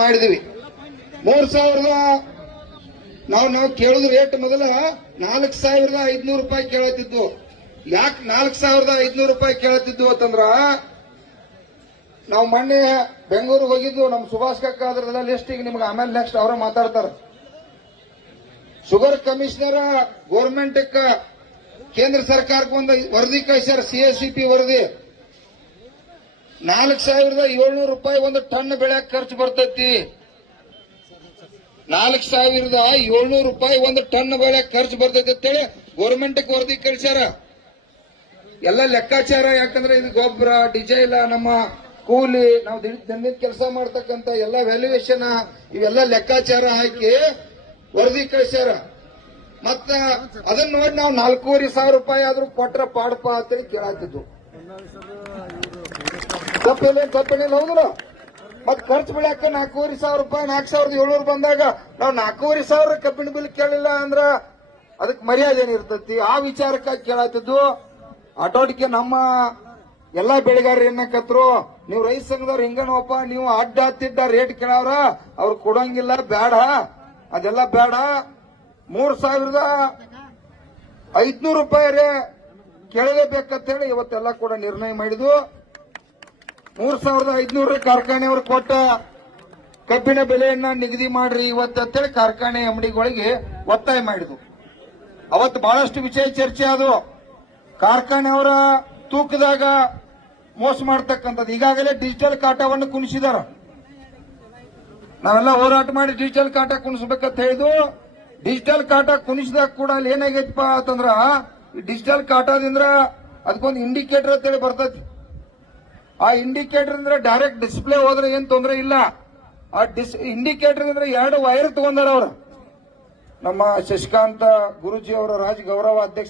ಮಾಡಿದ್ವಿ 3000 ನಾವು ಕೇಳಿದ ರೇಟ್ ಮೊದಲ 4500 ರೂಪಾಯಿ ಕೇಳತ್ತಿದ್ವು. ಯಾಕೆ 4500 ರೂಪಾಯಿ ಕೇಳತ್ತಿದ್ವು ಅಂತಂದ್ರ ನಾವು ಮೊನ್ನೆ ಬೆಂಗಳೂರಿಗೆ ಹೋಗಿದ್ವು. ನಮ್ಮ ಸುಭಾಷ್ ಕಕ್ಕ ಅದ್ರದೆಲ್ಲ ಲಿಸ್ಟ್ ಈಗ ನಿಮ್ಗೆ ಆಮೇಲೆ ನೆಕ್ಸ್ಟ್ ಅವರ ಮಾತಾಡ್ತಾರ. ಶುಗರ್ ಕಮಿಷನರ್ ಗೌರ್ಮೆಂಟ್ ಕೇಂದ್ರ ಸರ್ಕಾರಕ್ಕೆ ಒಂದು ವರದಿ ಕಳಿಸ್ಯಾರ, CSCP ವರದಿ. 4700 ರೂಪಾಯಿ ಒಂದು ಟನ್ ಬೆಳೆಯಕ್ಕೆ ಖರ್ಚು ಬರ್ತೈತಿ. 4700 ರೂಪಾಯಿ ಒಂದು ಟನ್ ಬೆಳೆಯಕ್ಕೆ ಖರ್ಚು ಬರ್ತೈತಿ ಅಂತೇಳಿ ಗೌರ್ಮೆಂಟ್ ವರದಿ ಕಳಿಸ್ಯಾರ. ಎಲ್ಲ ಲೆಕ್ಕಾಚಾರ, ಯಾಕಂದ್ರೆ ಇದು ಗೊಬ್ಬರ, ಡಿಸೈಲ್, ನಮ್ಮ ಕೂಲಿ, ನಾವು ದಿನದ ಕೆಲಸ ಮಾಡ್ತಕ್ಕಂತ ಎಲ್ಲ ವ್ಯಾಲ್ಯೂಯೇಷನ್ ಇವೆಲ್ಲ ಲೆಕ್ಕಾಚಾರ ಹಾಕಿ ವರದಿ ಕಳಿಸ್ಯಾರ. ಮತ್ತ ಅದನ್ನ ನೋಡಿ ನಾವು 4500 ರೂಪಾಯಿ ಆದ್ರೂ ಕೊಟ್ರ ಪಾಡಪ್ಪ ಅಂತೇಳಿ ಕೇಳಾತಿದ್ವು. ತಪ್ಪೇನಿಲ್ಲ ಹೌದಲ್ಲ. ಮತ್ ಖರ್ಚು ಬೆಳ್ಯಾಕ 4500 ರೂಪಾಯಿ 4700 ಬಂದಾಗ ನಾವು 4500 ಕಬ್ಬಿಣ ಬಿಲ್ ಕೇಳಿಲ್ಲ ಅಂದ್ರ ಅದಕ್ಕೆ ಮರ್ಯಾದೆ ಏನಿರ್ತೈತಿ? ಆ ವಿಚಾರಕ್ಕಾಗಿ ಕೇಳಾತಿದ್ದು. ಆಟೋಟಿಕೆ ನಮ್ಮ ಎಲ್ಲಾ ಬೆಳೆಗಾರರು ಏನಕತ್ರು, ನೀವು ರೈತ ಸಂಘದವ್ರು ಹಿಂಗನಪ್ಪ, ನೀವು ಅಡ್ಡ ತಿಡ್ಡ ರೇಟ್ ಕೇಳವ್ರ, ಅವ್ರು ಕೊಡಂಗಿಲ್ಲ, ಬೇಡ, ಅದೆಲ್ಲ ಬೇಡ, 3500 ರೂಪಾಯಿ ಕೇಳಲೇಬೇಕಂತೇಳಿ ಇವತ್ತೆಲ್ಲ ಕೂಡ ನಿರ್ಣಯ ಮಾಡಿದ್ವು. 3500 ಕಾರ್ಖಾನೆಯವರು ಕೊಟ್ಟ ಕಬ್ಬಿನ ಬೆಲೆಯನ್ನ ನಿಗದಿ ಮಾಡ್ರಿ ಇವತ್ತಂತೇಳಿ ಕಾರ್ಖಾನೆ ಅಂಗಡಿಗಳಿಗೆ ಒತ್ತಾಯ ಮಾಡಿದ್ವು. ಅವತ್ತು ಬಹಳಷ್ಟು ವಿಷಯ ಚರ್ಚೆ ಆದವು. ಕಾರ್ಖಾನೆಯವರ ತೂಕದಾಗ ಮೋಸ ಮಾಡ್ತಕ್ಕಂಥದ್ದು. ಈಗಾಗಲೇ ಡಿಜಿಟಲ್ ಕಾಟವನ್ನು ಕುಣಿಸಿದಾರ. ನಾವೆಲ್ಲ ಹೋರಾಟ ಮಾಡಿ ಡಿಜಿಟಲ್ ಕಾಟ ಕುಣಿಸ್ಬೇಕಂತ ಹೇಳಿದ್ವು. ಡಿಜಿಟಲ್ ಕಾಟ ಕುಣಿಸಿದಾಗ ಕೂಡ ಅಲ್ಲಿ ಏನಾಗೈತಪ್ಪ ಅಂತಂದ್ರ, ಈ ಡಿಜಿಟಲ್ ಕಾಟದಿಂದ ಅದಕ್ಕೊಂದು ಇಂಡಿಕೇಟರ್ ಅಂತೇಳಿ ಬರ್ತೈತಿ. ಆ ಇಂಡಿಕೇಟರ್ ಅಂದ್ರೆ ಡೈರೆಕ್ಟ್ ಡಿಸ್ಪ್ಲೇ ಹೋದ್ರೆ ಏನ್ ತೊಂದರೆ ಇಲ್ಲ. ಆ ಇಂಡಿಕೇಟರ್ ಅಂದ್ರೆ 2 ವೈರ್ ತಗೊಂಡಾರ ಅವ್ರು. ನಮ್ಮ ಶಶಿಕಾಂತ ಗುರುಜಿ ಅವರ ರಾಜ ಗೌರವ ಅಧ್ಯಕ್ಷ